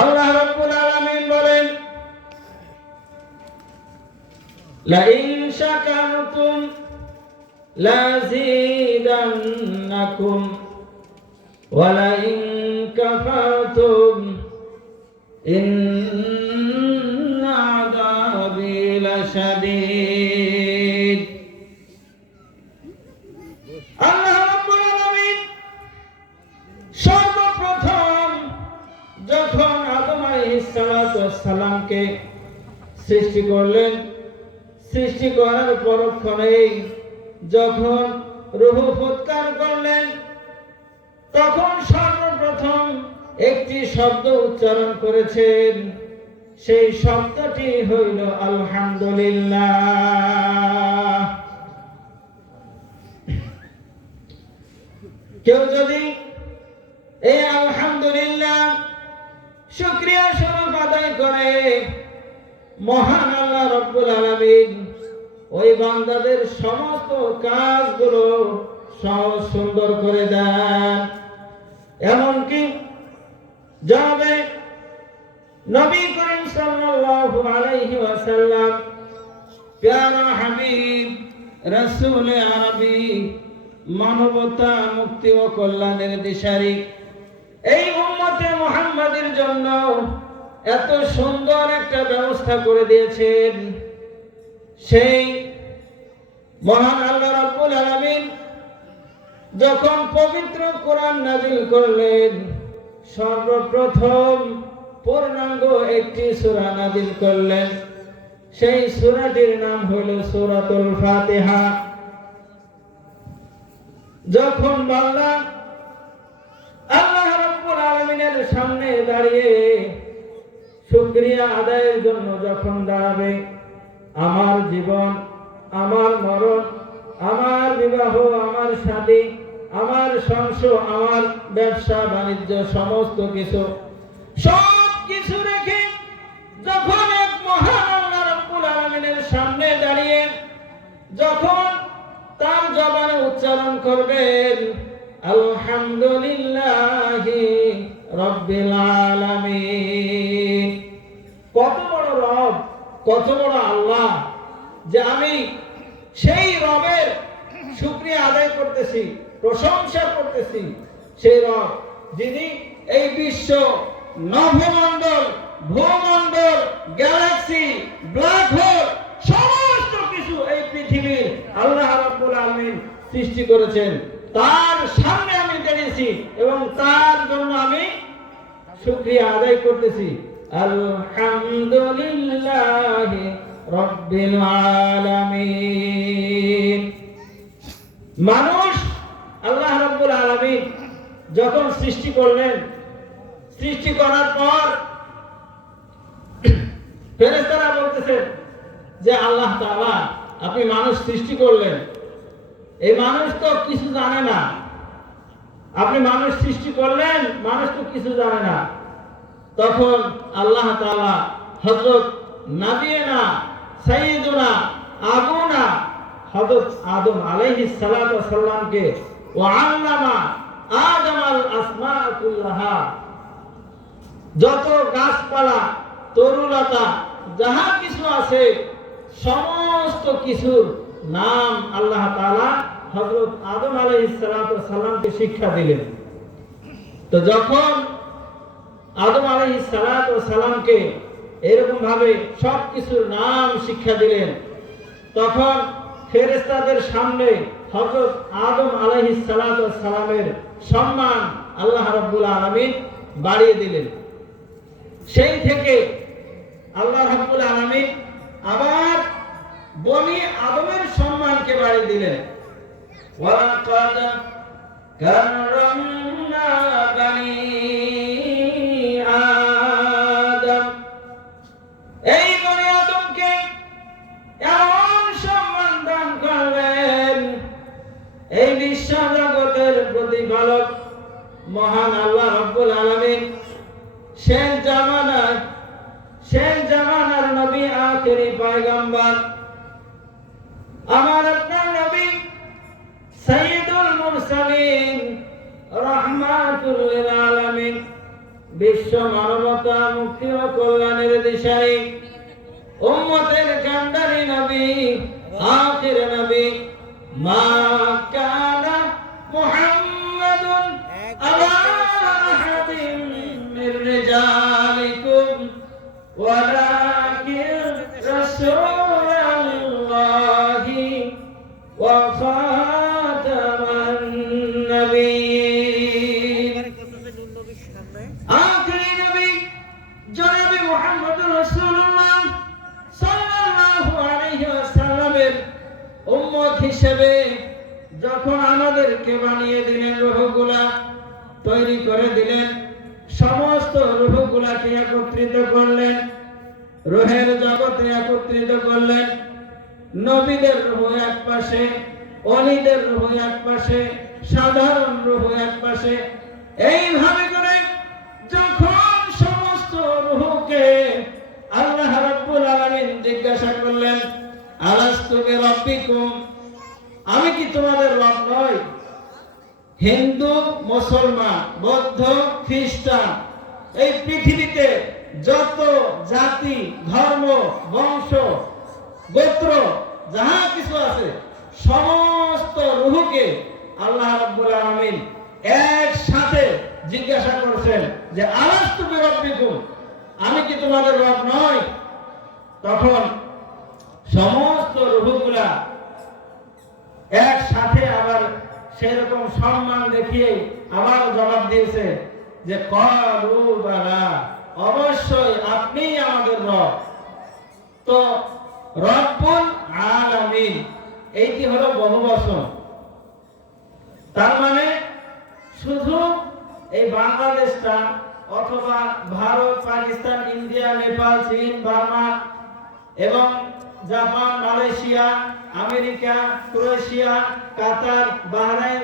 আল্লাহ রাব্বুল আলামিন বলেন, লাইন শাকারতুম লাযীদান্নাকুম ওয়া লাইন কাফারতুম ইন্না আযাবি লাশাদীদ। আল্লাহ রাব্বুল আলামিন সর্বপ্রথম যখন আদম আলাইহিস সালামকে সৃষ্টি করলেন, সৃষ্টি করার পরক্ষণেই যখন রূহ ফুৎকার করলেন, তখন সর্বপ্রথম একটি শব্দ উচ্চারণ করেছেন। সেই শব্দটি হইল আলহামদুলিল্লাহ। কেউ যদি এই আলহামদুলিল্লাহ শুকরিয়া স্বরূপ আদায় করে, মহান আল্লাহ রাব্বুল আলামিন ওই বান্দাদের সমস্ত কাজগুলো সহজ সুন্দর করে দেন। এমনকি যাবে নবী করিম সাল্লাল্লাহু আলাইহি ওয়াসাল্লাম, প্যারা হাবিব রাসূল আরবি, মানবতা মুক্তি ও কল্যাণের দিশারি, এই উম্মতে মুহাম্মাদের জন্য এত সুন্দর একটা ব্যবস্থা করে দিয়েছেন। সেই মহান আল্লাহ রাব্বুল আলামিন যখন পবিত্র কোরআন নাযিল করলেন, সর্বপ্রথম পূর্ণাঙ্গ একটি সূরা নাযিল করলেন। সেই সূরাটির নাম হলো সূরাতুল ফাতিহা। যখন বান্দা আল্লাহ রাব্বুল আলামিনের সামনে দাঁড়িয়ে শুকরিয়া আদায়ের জন্য যখন দাঁড়াবে, আমার জীবন, আমার মরণ, আমার বিবাহ, আমার শাদী, আমার সংসার, আমার ব্যবসা বাণিজ্য, সমস্ত কিছু সব কিছু রেখে যখন এক মহান আল্লাহ রাব্বুল আলামিনের সামনে দাঁড়িয়ে যখন তার জবানে উচ্চারণ করবেন আলহামদুলিল্লাহি রাব্বিল আলামিন। কত বড় রব, কত বড় আল্লাহ যে আমি সেই রবের শুকরিয়া আদায় করতেছি, প্রশংসা করতেছি। সেই রব যিনি এই বিশ্ব, নভমণ্ডল, ভূমণ্ডল, গ্যালাক্সি, ব্ল্যাক হোল, সমস্ত কিছু এই পৃথিবীর আল্লাহ রাব্বুল আলামিন সৃষ্টি করেছেন। তার সামনে আমি দাঁড়িয়েছি এবং তার জন্য আমি শুকরিয়া আদায় করতেছি। আলহামদুলিল্লাহি রাব্বিল আলামিন। মানুষ আল্লাহ রাব্বুল আলামিন যখন সৃষ্টি করলেন, সৃষ্টি করার পর ফেরেশতারা বলতেছেন যে আল্লাহ তাআলা আপনি মানুষ সৃষ্টি করলেন, এই মানুষ তো কিছু জানে না। আপনি মানুষ সৃষ্টি করলেন, মানুষ তো কিছু জানে না। তখন আল্লাহ তাআলা হযরত নবিয়না সাইয়্যিদুনা আবুনা হযরত আদম আলাইহিস সালাতু ওয়াস সালামকে ওয়া আল্লামা আদমাল আসমা কুল্লাহা, যত গাছপালা, তরুলতা, যাহা কিছু আছে সমস্ত কিছুর নাম আল্লাহ তাআলা হযরত আদম আলাইহিস সালাতু ওয়াস সালামকে শিক্ষা দিলেন। তো যখন আদম আলাইহিস সালাতু ওয়াস সালামকে এরকম ভাবে সব কিছুর নাম শিক্ষা দিলেন, তখন ফেরেশতাদের সামনে হযরত আদম আলাইহিস সালাতু ওয়াস সালামের সম্মান আল্লাহ রাব্বুল আলামিন বাড়িয়ে দিলেন। সেই থেকে আল্লাহ রাব্বুল আলামিন আবার বনি আদমের সম্মানকে বাড়িয়ে দিলেন। ওয়ালাকাদ কাররামনা বানি আদম, এই বনি আদমকে এমন সম্মান দান করলেন, এই বিশ্ব জগতের প্রতিপালক মহান আল্লাহ রাব্বুল আলামিন শেষ জামানার নবী, আখেরি পয়গম্বর, আমার আপনার নবী সাইয়্যিদুল মুরসালিন, রাহমাতুল লিল আলামিন, বিশ্ব মানবতা মুক্তি ও কল্যাণের দিশারি, উম্মতের কান্ডারি নবী, আখির নবী, মা কানা মুহাম্মাদুন আলা আহাদিন মির রিজালিকুম ওয়ালাকিন রাসূলুল্লাহি ওয়া খাতামান নবিয়্যিন। আখিরি নবী জনাব মুহাম্মদুর রাসূলুল্লাহ সাল্লাল্লাহু আলাইহি ওয়াসাল্লামের উম্মত হিসেবে যখন আমাদেরকে বানিয়ে দিলেন, রূহগুলা তৈরি করে দিলেন, সমস্ত রূহগুলাকে একত্রিত করলেন, রূহের জগতে একত্রিত করলেন। নবীদের রূহ এক পাশে, ওলিদের রূহ এক পাশে, সাধারণ রূহ এক পাশে। এইভাবে করে যখন সমস্ত রূহকে আল্লাহ রাব্বুল আলামিন জিজ্ঞাসা করলেন, আলাস্তু বিরাব্বিকুম, আমি কি তোমাদের রব নই? হিন্দু, মুসলমান, বৌদ্ধ, খ্রিস্টান, এই পৃথিবীতে যত জাতি, ধর্ম, বংশ, গোত্র যাহা কিছু আছে, সমস্ত রূহকে আল্লাহ রাব্বুল আলামিন একসাথে জিজ্ঞাসা করছেন যে আলাস্তু বিরাব্বিকুম, আমি কি তোমাদের রব নই? তখন সমস্ত রূহগুলা একসাথে আবার সেরকম সম্মান দেখিয়ে আবার জবাব দিয়েছে যে ক্বালু বালা, অবশ্যই আপনি আমাদের রব। তো রব্বুল আলামিন এইটি হলো বহুবচন। তার মানে শুধু এই বাংলাদেশটা অথবা ভারত, পাকিস্তান, ইন্ডিয়া, নেপাল, চীন, বার্মা এবং জাপান, মালয়েশিয়া, আমেরিকা, ক্রোয়েশিয়া, কাতার, বাহরাইন,